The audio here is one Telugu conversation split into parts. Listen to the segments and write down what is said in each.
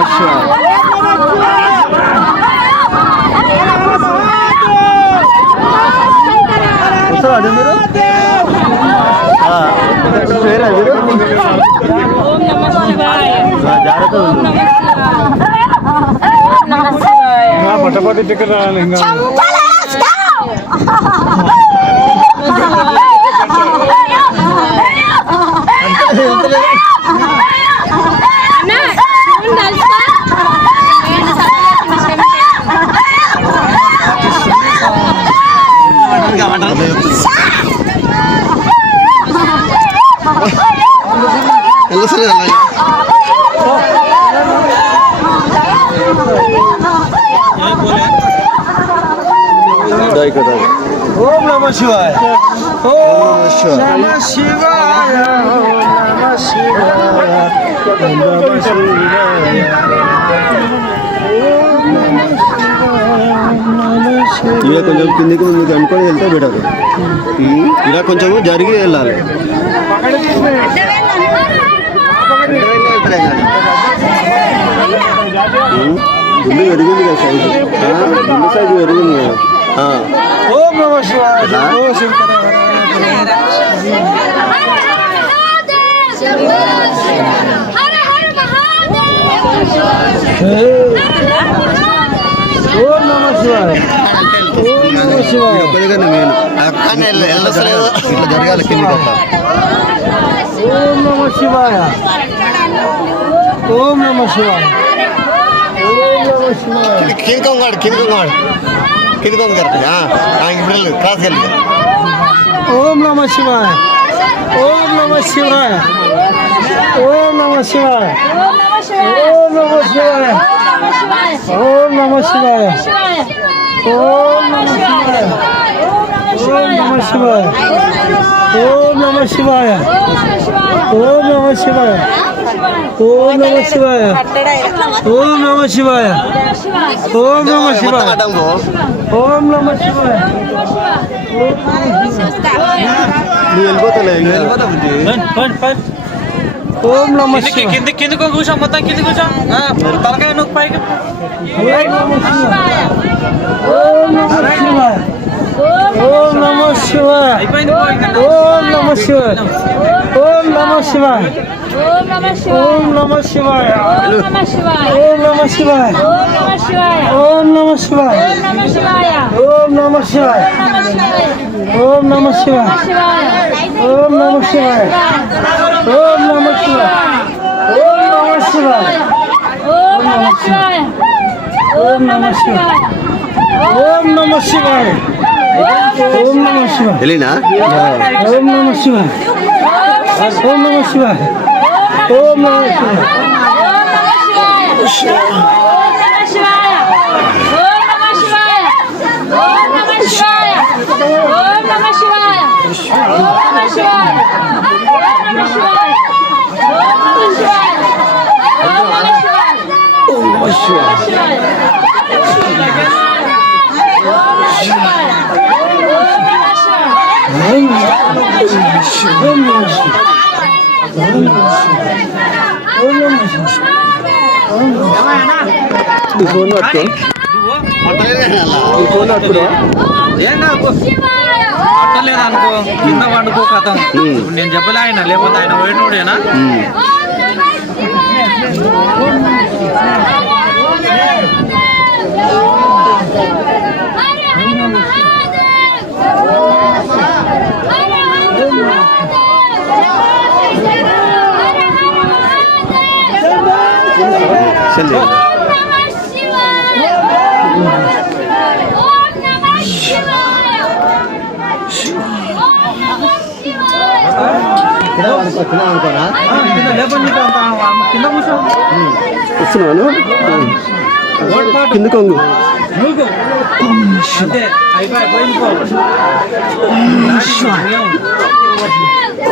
వస్తారా మీరు పేరా మీరు జాగ్రత్త పట్టపట్టి టికెట్ రావాలి ఇంకా ఓం నమ శివాయ ఓం నమ శివాయ నమ శివాయ ఇలా కొంచెం కిందికి మీకు అనుకొని వెళ్తే బెటర్. ఇలా కొంచెం జరిగి వెళ్ళాలి. గుండు పెరిగింది కదా సైజు, గుండు సైజు పెరిగింది కదా. ఓం నమ శివాయ ఓం నమ శివాయ ఒక్క దగ్గర నేను ఇట్లా జరగాలి కింద. ఓం నమ శివాయ ఓం నమ శివాయ ఓం నమ శివాయ కిందకొంగాడు ఇప్పుడు క్రాస్ వెళ్ళి. ఓం నమ శివాయ ఓం నమ శివాయ ఓం నమ శివాయ ఓం నమ శివాయ ఓం నమ శివాయ ఓం నమ శివాయ ఓం నమ శివాయ ఓం నమ శివాయ ఓం నమ శివాయ ఓం నమ శివాయ ఓం నమ శివాయ ఓం నమ శివాయ ఓం నమ శివాయ. ఓం నమ శివాయ కిందకు కూర్చో, మొత్తం కింద కూర్చో, తలకాయ నొక్కి పైకి. ఓం నమ శివాయ ఓం నమ శివాయ ఓం నమ శివాయ ఓం నమ శివాయ ఓం నమ శివాయ ఓం నమ శివాయ ఓం నమ శివాయ ఓం నమ శివాయ ఓం నమ శివాయ ఓం నమ శివాయ ఓం నమ శివాయ ఓం నమ శివాయ ఓం నమ శివాయ ఓం నమ శివాయ ఓం నమ శివాయ ఓం నమ శివాయ ఓం నమ శివాయ ఎలినా ఓం నమ శివాయ ఓం నమ శివాయ ఓం నమ శివాయ ఫోన్ పట్టుకో పట్టలేదు అనుకో, కింద పండుకో కథం. నేను చెప్పలే ఆయన, లేకపోతే ఆయన పోయినోడేనా. వస్తున్నాను కింద కొంగు.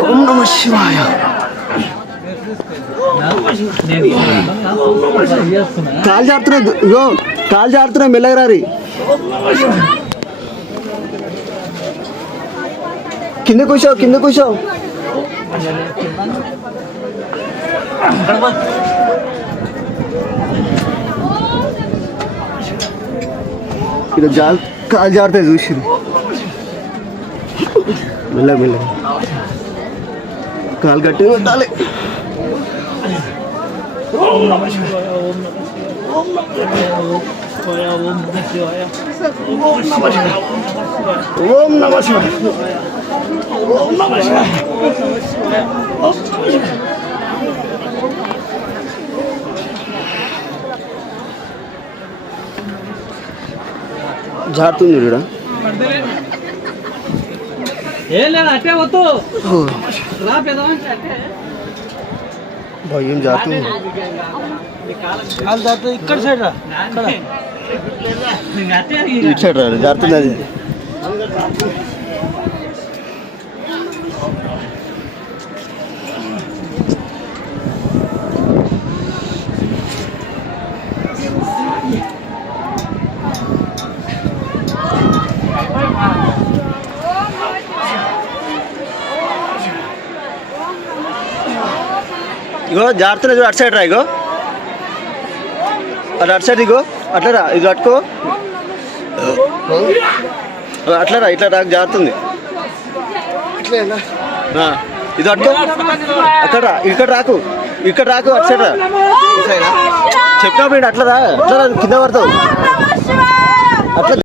ఓం నమ శివాయ. కాలు జారుతున్నాయి మెల్లగరారి. కింద కూర్చో ఇక్కడ కాలు జారుతాయి చూసి మెల్ల మెల్ల కాలు గట్టిగా ఉండాలి. ఓం నమ శివాయ. ఓం నమ శివాయ. ఓం నమ శివాయ. ఓం నమ శివాయ. ఓం నమ శివాయ. జారుతుంది ఇక్కడ ఏం లేదు అట్టే వద్దు రా పెద్దవాళ్ళ భయం జారుతుంది. ఇక్కడ సైడ్ రా. ఇటు సైడ్ రా జారుతుంది అది. ఇగో జాగ్రత్తగా చూడు, అటు సైడ్ రా. ఇగో అటు సైడ్ ఇగో అట్లా రా. ఇది పట్టుకో అట్లా రా. ఇట్లా రా జారుతుంది. ఇది పట్టుకో అక్కడ రా. ఇక్కడ రాకు అటు సైడ్ రా. చెప్పినప్పుడు అట్లా రా. అట్లా రా కింద పడతావు అట్లా.